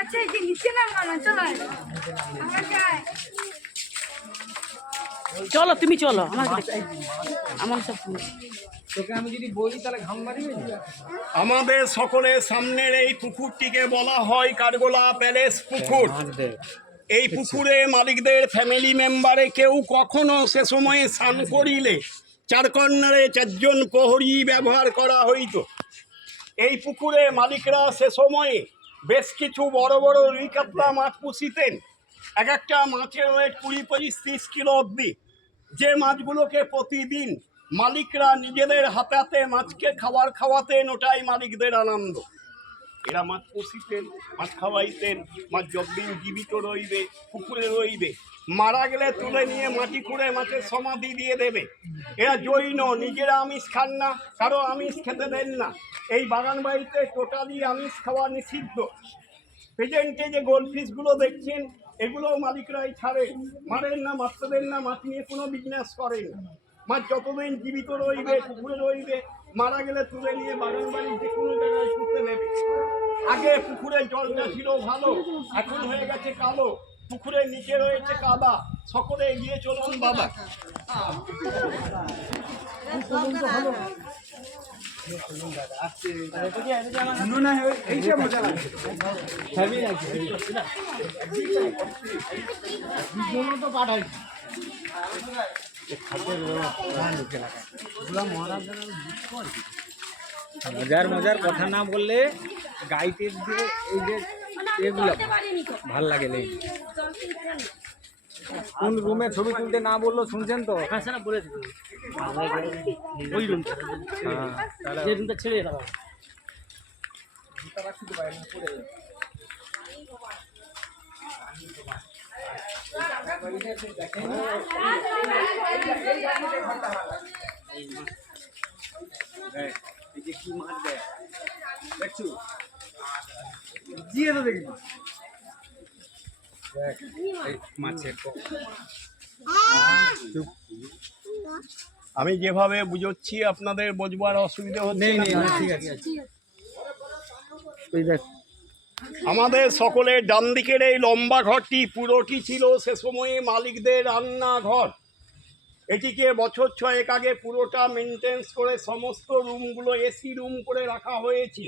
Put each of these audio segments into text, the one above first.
আচ্ছা এই যে নিচে নামানো চলো আমরা যাই। চলো তুমি চলো আমার সব তোকে আমি যদি বলি তাহলে ঘাম মারিবে। আমাদের সকলের সামনের এই পুকুরটিকে বলা হয় কাঠগোলা প্যালেস পুকুর। এই পুকুরে মালিকদের ফ্যামিলি মেম্বারে কেউ কখনো সে সময়ে স্নান করিলে চার কর্নারে 4 জন প্রহরী ব্যবহার করা হইত। এই পুকুরে মালিকরা সে সময়ে বেশ কিছু বড় বড় রুই কাতলা মাছ পুষিতেন। এক একটা মাছের ওয়েট 20-25-30 কিলো অবধি। যে মাছগুলোকে প্রতিদিন মালিকরা নিজেদের হাতে মাছকে খাবার খাওয়াতেন, ওটাই মালিকদের আনন্দ। এরা মাছ পুষিতেন, মাছ খাওয়াইতেন, মাছ যতদিন জীবিত রইবে পুকুরে রইবে, মারা গেলে তুলে নিয়ে মাটি খুঁড়ে মাছের সমাধি দিয়ে দেবে। এরা জৈন, নিজেরা আমিষ খান না, কারো আমিষ খেতে দেন না। এই বাগান বাড়িতে টোটালি আমিষ খাওয়া নিষিদ্ধ। প্রেজেন্টে যে গোল্ডফিশগুলো দেখছেন এগুলো মালিকরাই ছাড়েন, মারেন না, মারতে দেন না, মাছ নিয়ে কোনো বিজনেস করেন না। মাছ যতদিন জীবিত রইবে পুকুরে রইবে, মারা গেলে তুলে নিয়ে বাগান বাড়ি যে কোনো জায়গায় ছুটতে নেবে। আগে পুকুরের জলটা ছিল ভালো, এখন হয়ে গেছে কালো। পুকুরের নিচে রয়েছে কাদা। সকলে এগিয়ে চলুন বাবা। মজার কথা না বললে গাইতে দিয়ে এই যে এগুলো ভাল লাগে। কোন রুমে ছবি তুলতে না বললো শুনছেন তো? হ্যাঁ স্যার বলে দিন ওই রুমটা, যে রুমটা ছেড়ে দাও। কি মাছ দেয় দেখছো? জিয়ে তো দেখি মাছের আমি যেভাবে বুঝাচ্ছি আপনাদের বোঝবার অসুবিধা হচ্ছে না? ঠিক আছে। আমাদের সকলের ডান দিকের এই লম্বা ঘরটি পুরোটি ছিল সে সময়ে মালিকদের রান্নাঘর। এটিকে বছর 6 আগে পুরোটা মেনটেন্স করে সমস্ত রুমগুলো এসি রুম করে রাখা হয়েছে।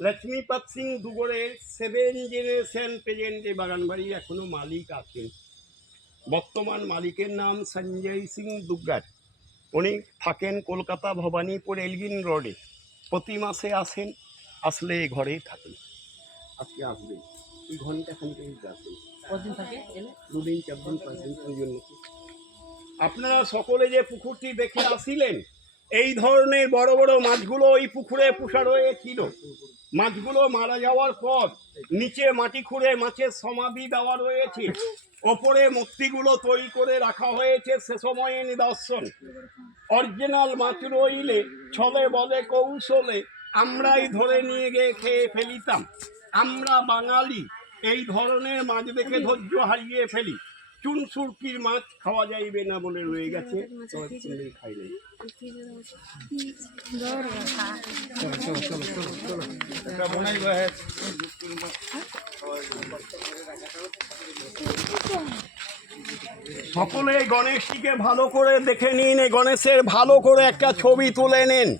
লক্ষ্মীপত সিং দুগড়ের 7 জেনারেশন প্রেজেন্টে বাগানবাড়ি এখনও মালিক আছেন। বর্তমান মালিকের নাম সঞ্জয় সিং দুগ্গার। উনি থাকেন কলকাতা ভবানীপুর এলগিন রোডে। প্রতি মাসে আসেন, আসলে এই ঘরেই থাকেন। আজকে আসবেন, এই ঘন্টাখানিক আসবেন। কতদিন থাকে? 2 দিন 4 দিন 5 দিন প্রয়োজন। আপনারা সকলে যে পুকুরটি দেখে আসিলেন, এই ধরনের বড় বড় মাছগুলো ওই পুকুরে পোষা রয়েছিল। মাছগুলো মারা যাওয়ার পর নিচে মাটি খুঁড়ে মাছের সমাধি দেওয়া রয়েছে। ওপরে মূর্তিগুলো তৈরি করে রাখা হয়েছে সে সময়ে নিদর্শন। অরিজিনাল মাছ রইলে ছলে বলে কৌশলে আমরাই ধরে নিয়ে গিয়ে খেয়ে ফেলিতাম। আমরা বাঙালি এই ধরনের মাছ দেখে ধৈর্য হারিয়ে ফেলি। চুন সুরকির মাছ খাওয়া যাইবে না বলে রয়ে গেছে, খাই নাই। সকলে গণেশটিকে ভালো করে দেখে নিন। এই গণেশের ভালো করে একটা ছবি তুলে নিন।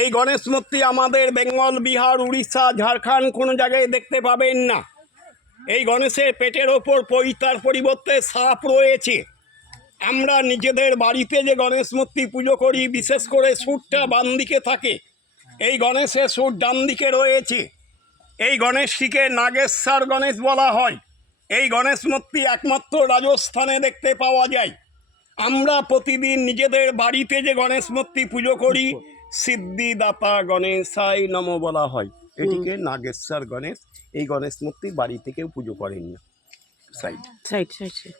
এই গণেশ মূর্তি আমাদের বেঙ্গল, বিহার, উড়িষ্যা, ঝাড়খণ্ড কোনো জায়গায় দেখতে পাবেন না। এই গণেশের পেটের ওপর পৈতার পরিবর্তে সাপ রয়েছে। আমরা নিজেদের বাড়িতে যে গণেশ মূর্তি পুজো করি, বিশেষ করে সুরটা বাম দিকে থাকে, এই গণেশের সুর ডান দিকে রয়েছে। এই গণেশটিকে নাগেশ্বর গণেশ বলা হয়। এই গণেশ মূর্তি একমাত্র রাজস্থানে দেখতে পাওয়া যায়। আমরা প্রতিদিন নিজেদের বাড়িতে যে গণেশ মূর্তি পুজো করি, সিদ্ধিদাতা গণেশাই নম বলা হয়। এটিকে নাগেশ্বর গণেশ। এই গণেশ মূর্তি বাড়ি থেকেও পুজো করেন না। সাইড সাইড সাইড সাইড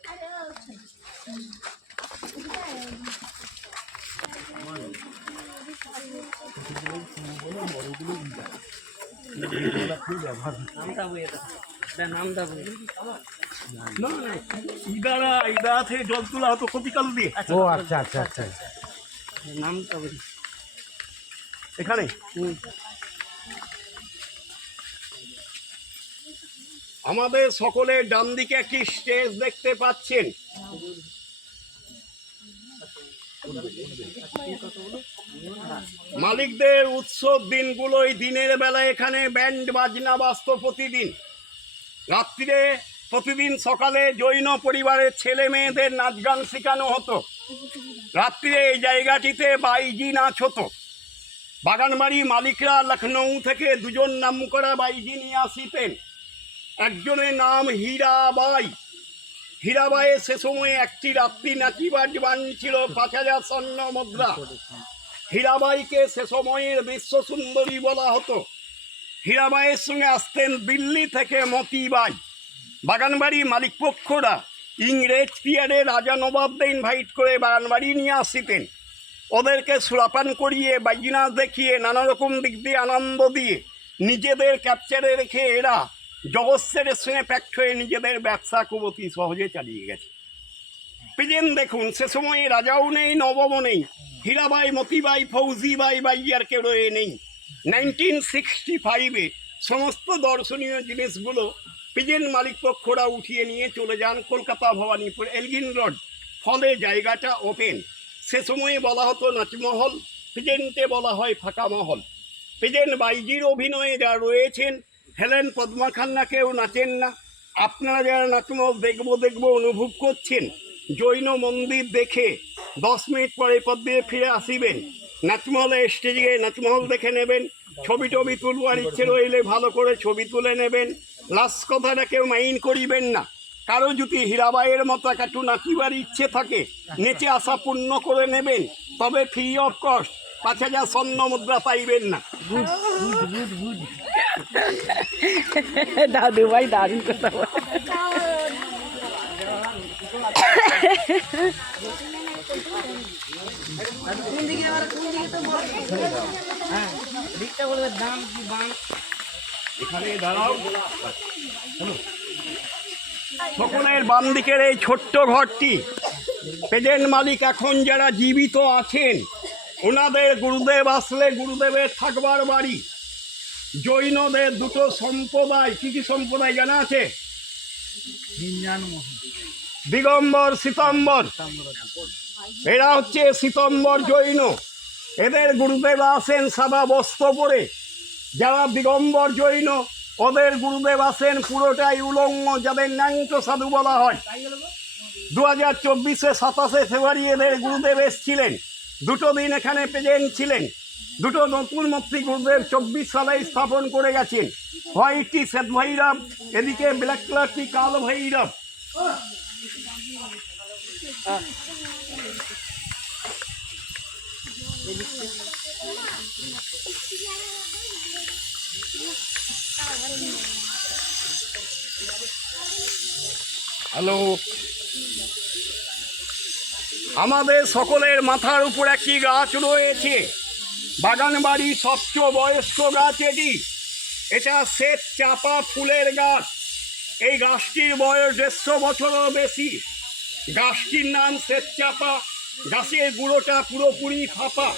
ইদারা থেকে জল তোলা হতো কপিকাল দিয়ে। ও আচ্ছা আচ্ছা আচ্ছা, নামটা বলি এখানে আমাদের সকলের ডান দিকে একটি স্টেজ দেখতে পাচ্ছেন। মালিকদের উৎসব দিনগুলোই দিনের বেলা এখানে ব্যান্ড বাজনা বাজত প্রতিদিন, রাত্রিরে প্রতিদিন সকালে জৈন পরিবারের ছেলে মেয়েদের নাচ গান শেখানো হতো। রাত্রিরে এই জায়গাটিতে বাইজি নাচ হতো। বাগানবাড়ি মালিকরা লখনৌ থেকে দুজন নামকরা বাইজি নিয়ে আসিতেন। একজনের নাম হীরাবাই। হীরাবাইয়ের সে সময়ে একটি রাত্রি নাচিবার ডিমান্ড ছিল ৫,০০০ স্বর্ণ মুদ্রা। হীরাবাইকে সে সময়ের বিশ্ব সুন্দরী বলা হতো। হীরাবাইয়ের সঙ্গে আসতেন দিল্লি থেকে মতিবাই। বাগানবাড়ি মালিকপক্ষরা ইংরেজ পিরিয়ডে রাজা নবাবদের ইনভাইট করে বাগানবাড়ি নিয়ে আসিতেন। ওদেরকে সুরাপান করিয়ে বাইজিনা দেখিয়ে নানা রকম দিক দিয়ে আনন্দ দিয়ে নিজেদের ক্যাপচারে রেখে এরা জগৎসের সঙ্গে প্যাক্ট হয়ে নিজেদের ব্যবসা কুবতি সহজে চালিয়ে গেছে। প্রেজেন্ট দেখুন, সে সময়ে রাজাও নেই, নবমও নেই। হীরাবাই, মতিবাই, ফৌজিবাই, বাইয়ার কেউ রয়ে নেই। 1965-এ সমস্ত দর্শনীয় জিনিসগুলো প্রেজেন্ট মালিকপক্ষরা উঠিয়ে নিয়ে চলে যান কলকাতা ভবানীপুর এলগিন রোড। ফলে জায়গাটা ওপেন। সে সময়ে বলা হতো নাচমহল, প্রেজেন্টে বলা হয় ফাঁকা মহল। প্রেজেন্ট বাইজির অভিনয়ে যারা রয়েছেন, হেলেন পদ্মা খান্না কেউ নাচেন না। আপনারা যারা নাচমহল দেখবো অনুভব করছেন, জৈন মন্দির দেখে 10 মিনিট পরে পর দিয়ে ফিরে আসিবেন। নাচমহলে স্টেজে গিয়ে নাচমহল দেখে নেবেন। ছবি টবি তুলবার ইচ্ছে রইলে ভালো করে ছবি তুলে নেবেন। লাস্ট কথাটা কেউ মাইন্ড করিবেন না। কারো যদি হীরাবাইয়ের মতো একটু নাচিবার ইচ্ছে থাকে, নেচে আসা পূর্ণ করে নেবেন, তবে ফ্রি অফ কস্ট ৫,০০০ স্বর্ণ মুদ্রা পাইবেন না। দাদু ভাই দারুণ কথা বলে। এখানে দাঁড়াও। সকলের বাম দিকের এই ছোট্ট ঘরটি প্রেজেন্ট মালিক এখন যারা জীবিত আছেন ওনাদের গুরুদেব আসলে গুরুদেবের থাকবার বাড়ি। জৈনদের দুটো সম্প্রদায়, কি কি সম্প্রদায় জানা আছে? দিগম্বর, শ্বেতাম্বর। এরা হচ্ছে শ্বেতাম্বর জৈন। এদের গুরুদেব আসেন সাদা বস্ত্র পরে। যারা দিগম্বর জৈন ওদের গুরুদেব আসেন পুরোটাই উলঙ্গ, যাদের ন্যাংট সাধু বলা হয়। 2024-এ 27শে ফেব্রুয়ারি এদের গুরুদেব এসেছিলেন। দুটো দিন এখানে প্রেজেন্ট ছিলেন। দুটো নতুন মূর্তি গুরুদেব 24 সালে স্থাপন করে গেছেন। হোয়াইটটি শ্বেত ভৈরব, এদিকে ব্ল্যাক কালারটি কাল ভৈরব। হ্যালো, আমাদের সকলের মাথার উপর একটি গাছ রয়েছে, বাগানবাড়ির সবচেয়ে বয়স্ক গাছ এটি। এটা শ্বেত চাপা ফুলের গাছ। এই গাছটির বয়স 150 বছরও বেশি। গাছটির নাম শ্বেত চাপা। গাছের গুঁড়োটা পুরোপুরি ফাঁপা।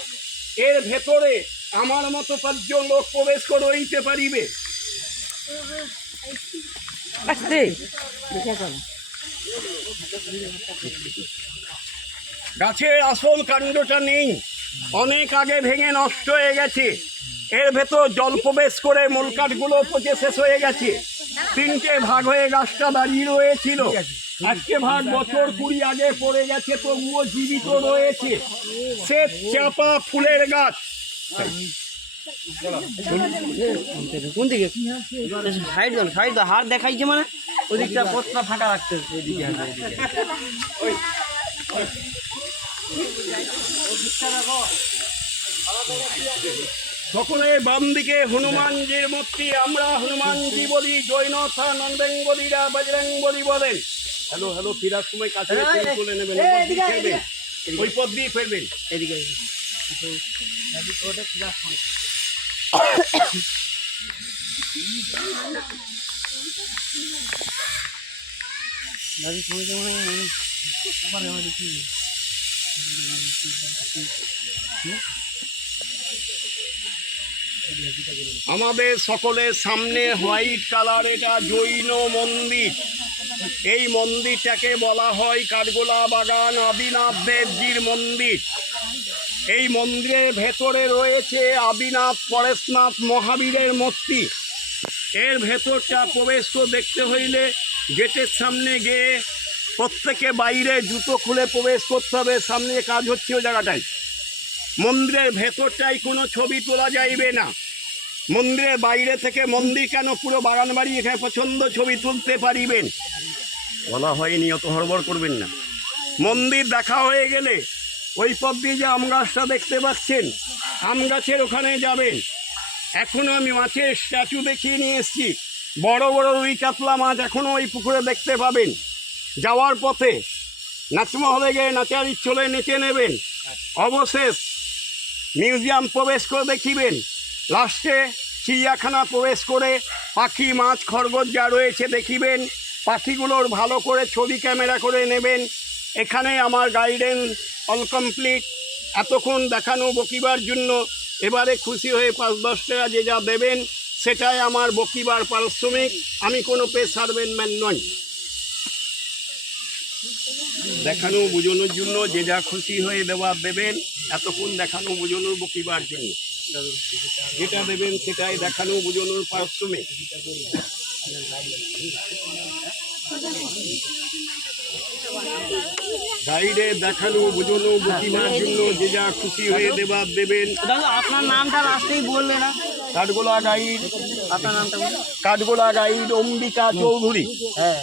এর ভেতরে আমার মতো 5 জন লোক প্রবেশ করে রইতে পারিবে। গাছের আসল কাণ্ডটা নেই, অনেক আগে ভেঙে নষ্ট হয়ে গেছে। এর ভেতর জল প্রবেশ করে মূল কাঠগুলো পচে শেষ হয়ে গেছে। 3টে ভাগ হয়ে গাছটা দাঁড়িয়ে রয়েছিল। আজকে ভাগ বছর 20 আগে পড়ে গেছে, তবুও জীবিত রয়েছে। শ্বেত চাপা ফুলের গাছ। কোন দিকে সাইড দাও, সাইড দাও, হাত দেখাইছে মানে ওদিকটা পথটা ফাঁকা রাখতে হবে। এদিকে সকলে বাম দিকে হনুমানজির মূর্তি। আমরা হনুমানজি বলি, জৈন নন বেঙ্গলিরা বজরং বলি বলেন। হ্যালো হ্যালো, ফেরার সময় কাছে তুলে নেবেন, ওই পথ দিয়ে ফেরবেন। এদিকে দাদি সময় আমার দেখি আমাদের সকলের সামনে হোয়াইট কালার, এটা জৈন মন্দির। এই মন্দিরটাকে বলা হয় কাঠগোলা বাগান আদিনাথ দেবজির মন্দির। এই মন্দিরের ভেতরে রয়েছে আদিনাথ পরেশনাথ মহাবীরের মূর্তি। এর ভেতরটা প্রবেশ করে দেখতে হইলে গেটের সামনে গিয়ে প্রত্যেকে বাইরে জুতো খুলে প্রবেশ করতে হবে। সামনে কাজ হচ্ছে ওই জায়গাটায়। মন্দিরের ভেতরটায় কোনো ছবি তোলা যাইবে না। মন্দিরের বাইরে থেকে মন্দির কেন, পুরো বাগান বাড়ি এখানে পছন্দ ছবি তুলতে পারিবেন। বলা হয়নি, অত হড়বড় করবেন না। মন্দির দেখা হয়ে গেলে ওই পথ দিয়ে যে আম গাছটা দেখতে পাচ্ছেন, আম গাছের ওখানে যাবেন। এখনও আমি মাছের স্ট্যাচু দেখিয়ে নিয়ে এসেছি। বড় বড় রুই কাতলা মাছ এখনও ওই পুকুরে দেখতে পাবেন। যাওয়ার পথে নাচমহলে গিয়ে নাচারি চলে নেচে নেবেন। অবশেষ মিউজিয়াম প্রবেশ করে দেখিবেন। লাস্টে চিড়িয়াখানা প্রবেশ করে পাখি, মাছ, খরগোশ যা রয়েছে দেখিবেন। পাখিগুলোর ভালো করে ছবি ক্যামেরা করে নেবেন। এখানে আমার গাইডেন্স অল কমপ্লিট। এতক্ষণ দেখানো বকিবার জন্য এবারে খুশি হয়ে 5-10 টাকা যে যা দেবেন সেটাই আমার বকিবার পারিশ্রমিক। আমি কোনো পেশারম্যান ম্যান নই। দেখানো বোঝানোর জন্য যে যা খুশি হয়ে দেবেন। এতক্ষণ দেখানো বোঝানোর বকিবার জন্য যেটা দেবেন সেটাই দেখানো বোঝানোর পারিশ্রমিক। গাইডে দেখানো বোঝানো বকিবার জন্য যে যা খুশি হয়ে দেবেন। দাদা আপনার নামটা লাস্টেই বললে না? কাঠগোলা গাইড। আপনার নামটা বলুন। কাঠগোলা গাইড অম্বিকা চৌধুরী। হ্যাঁ।